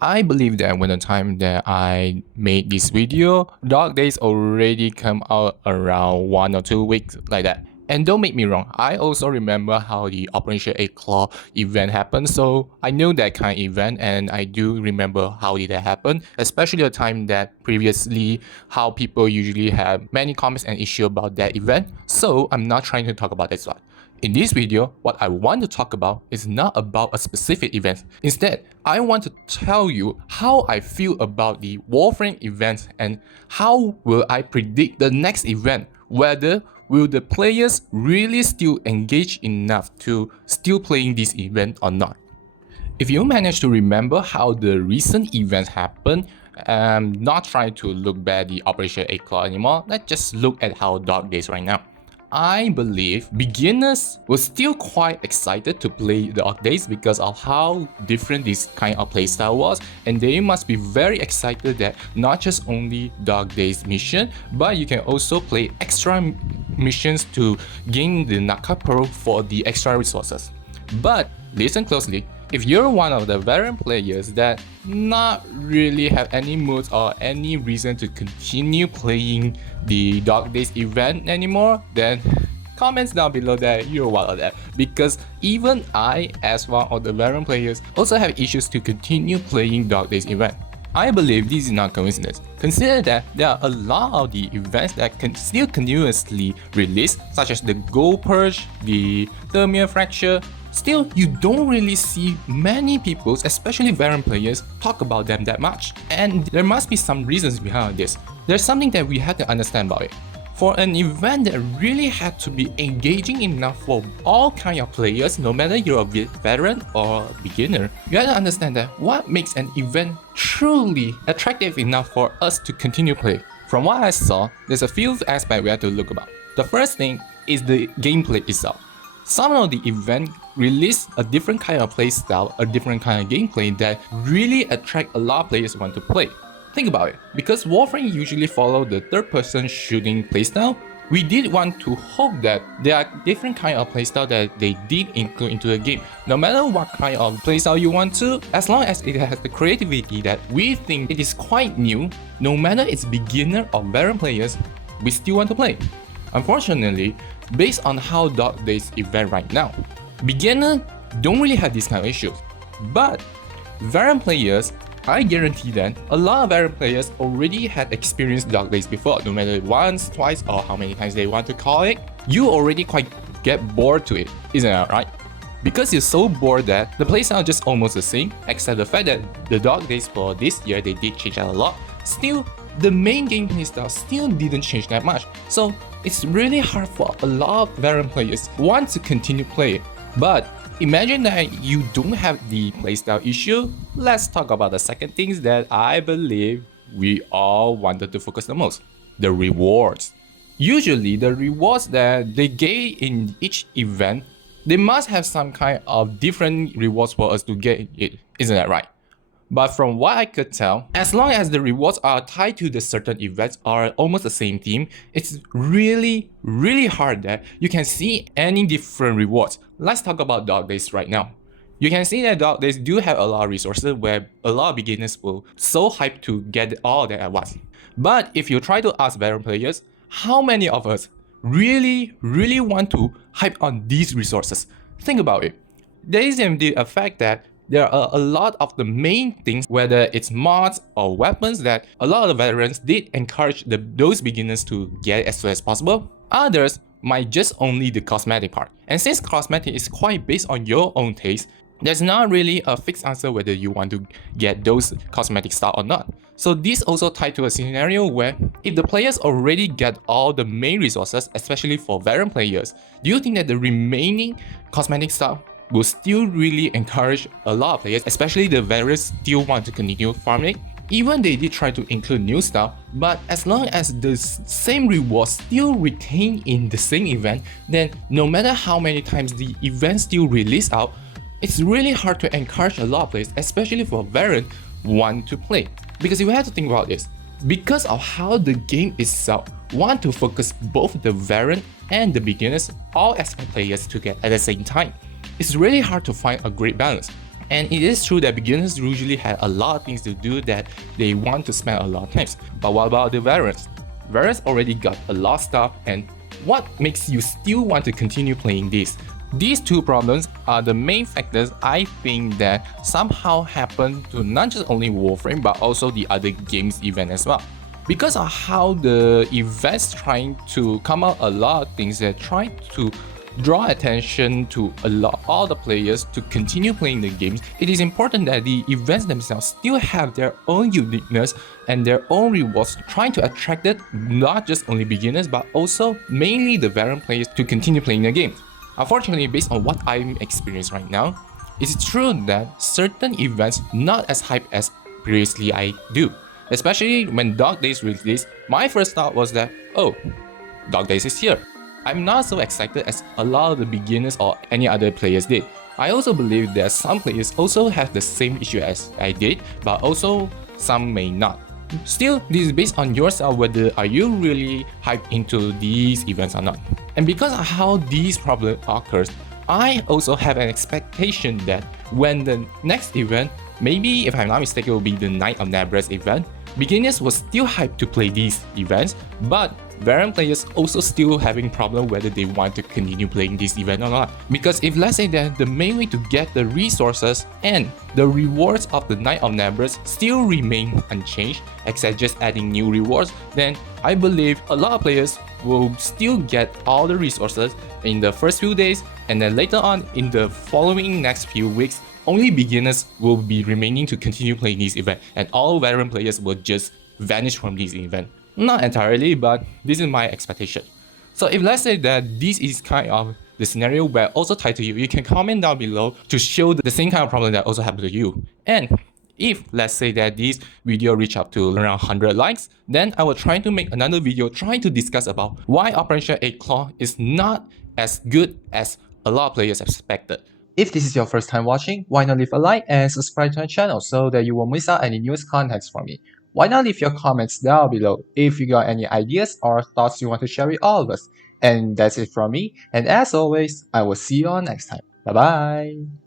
I believe that when the time that I made this video, Dog Days already come out around 1 or 2 weeks like that. And don't make me wrong, I also remember how the Operation 8 Claw event happened, so I know that kind of event and I do remember how did that happen, especially the time that previously how people usually have many comments and issue about that event, so I'm not trying to talk about that slide. In this video, what I want to talk about is not about a specific event. Instead, I want to tell you how I feel about the Warframe event and how will I predict the next event, whether will the players really still engage enough to still playing this event or not. If you manage to remember how the recent events happened, not trying to look back the Operation 8 Claw anymore, let's just look at how Dog Days right now. I believe beginners were still quite excited to play the Dog Days because of how different this kind of playstyle was, and they must be very excited that not just only Dog Days mission, but you can also play extra missions to gain the Naka Pearl for the extra resources. But listen closely, if you're one of the veteran players that not really have any mood or any reason to continue playing the Dog Days event anymore, then comments down below that you're one of them, because even I, as one of the veteran players, also have issues to continue playing Dog Days event. I believe this is not coincidence. Consider that there are a lot of the events that can still continuously release, such as the Gold Purge, the Thermia Fracture. Still, you don't really see many people, especially veteran players, talk about them that much. And there must be some reasons behind this. There's something that we have to understand about it. For an event that really had to be engaging enough for all kind of players, no matter you're a veteran or a beginner, you have to understand that what makes an event truly attractive enough for us to continue playing. From what I saw, there's a few aspects we have to look about. The first thing is the gameplay itself. Some of the event release a different kind of playstyle, a different kind of gameplay that really attract a lot of players who want to play. Think about it, because Warframe usually follow the third-person shooting playstyle, we did want to hope that there are different kind of playstyle that they did include into the game. No matter what kind of playstyle you want to, as long as it has the creativity that we think it is quite new, no matter it's beginner or veteran players, we still want to play. Unfortunately, based on how Dog Days event right now, beginner don't really have these kind of issues. But veteran players, I guarantee that a lot of veteran players already had experienced Dog Days before, no matter once, twice, or how many times they want to call it. You already quite get bored to it, isn't that right? Because you're so bored that the playstyle is just almost the same, except the fact that the Dog Days for this year they did change out a lot. Still, the main gameplay style still didn't change that much. So it's really hard for a lot of veteran players who want to continue playing. But imagine that you don't have the playstyle issue. Let's talk about the second things that I believe we all wanted to focus the most. The rewards. Usually the rewards that they gave in each event, they must have some kind of different rewards for us to get it, isn't that right? But from what I could tell, as long as the rewards are tied to the certain events or almost the same theme, it's really hard that you can see any different rewards. Let's talk about Dog Days right now. You can see that Dog Days do have a lot of resources where a lot of beginners will so hyped to get all of that at once. But if you try to ask veteran players, how many of us really want to hype on these resources? Think about it. There is indeed a fact that there are a lot of the main things, whether it's mods or weapons, that a lot of the veterans did encourage those beginners to get as soon as possible. Others might just only the cosmetic part. And since cosmetic is quite based on your own taste, there's not really a fixed answer whether you want to get those cosmetic stuff or not. So this also tied to a scenario where if the players already get all the main resources, especially for veteran players, do you think that the remaining cosmetic stuff will still really encourage a lot of players, especially the veterans still want to continue farming? Even they did try to include new stuff, but as long as the same rewards still retain in the same event, then no matter how many times the event still release out, it's really hard to encourage a lot of players, especially for veterans, want to play. Because you have to think about this, because of how the game itself want to focus both the veteran and the beginners, all as players together at the same time. It's really hard to find a great balance. And it is true that beginners usually have a lot of things to do that they want to spend a lot of time. But what about the veterans? Veterans already got a lot of stuff, and what makes you still want to continue playing this? These two problems are the main factors I think that somehow happen to not just only Warframe but also the other games event as well. Because of how the events trying to come out a lot of things that try to draw attention to all the players to continue playing the games, it is important that the events themselves still have their own uniqueness and their own rewards, trying to attract it not just only beginners but also mainly the veteran players to continue playing the game. Unfortunately, based on what I'm experiencing right now, it's true that certain events not as hype as previously I do. Especially when Dog Days released, my first thought was that, oh, Dog Days is here. I'm not so excited as a lot of the beginners or any other players did. I also believe that some players also have the same issue as I did, but also some may not. Still, this is based on yourself whether are you really hyped into these events or not. And because of how these problems occurs, I also have an expectation that when the next event, maybe if I'm not mistaken, will be the Night of Nebras event, beginners will still hype to play these events, but veteran players also still having problem whether they want to continue playing this event or not. Because if let's say that the main way to get the resources and the rewards of the Night of Nebras still remain unchanged, except just adding new rewards, then I believe a lot of players will still get all the resources in the first few days, and then later on in the following next few weeks, only beginners will be remaining to continue playing this event, and all veteran players will just vanish from this event. Not entirely, but this is my expectation. So if let's say that this is kind of the scenario where also tied to you, you can comment down below to show the same kind of problem that also happened to you. And if let's say that this video reach up to around 100 likes, then I will try to make another video trying to discuss about why Operation 8 Claw is not as good as a lot of players expected. If this is your first time watching, why not leave a like and subscribe to my channel so that you won't miss out any newest contents from me. Why not leave your comments down below if you got any ideas or thoughts you want to share with all of us. And that's it from me, and as always, I will see you all next time. Bye bye!